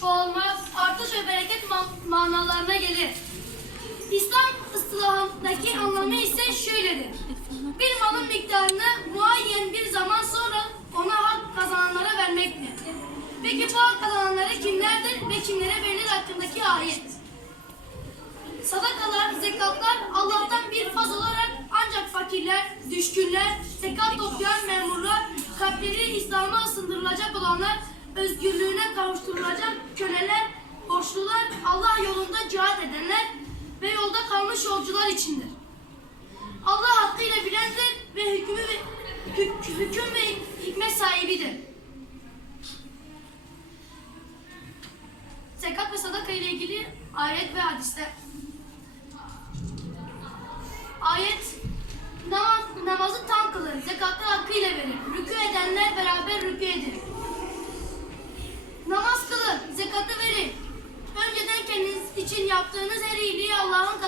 çoğalma, artış ve bereket ma- manalarına gelir. İslam ıslahındaki anlamı ise şöyledir. Bir malın miktarını muayyen bir zaman sonra ona hak kazananlara vermektir. Peki bu hak kazananları kimlerdir ve kimlere verilir hakkındaki ayet? Sadakalar, zekatlar Allah'tan bir faz olarak ancak fakirler, düşkünler, zekat toplayan memurlar, kalpleri İslam'a ısındırılacak olanlar, özgürlüğüne kavuşturulacak borçlular, Allah yolunda cihat edenler ve yolda kalmış yolcular içindir. Allah hakkıyla bilendir ve hükmü ve hük- hüküm ve hikmet sahibidir. Zekat ve sadaka ile ilgili ayet ve hadisler. İçin yaptığınız her iyiliği Allah'ın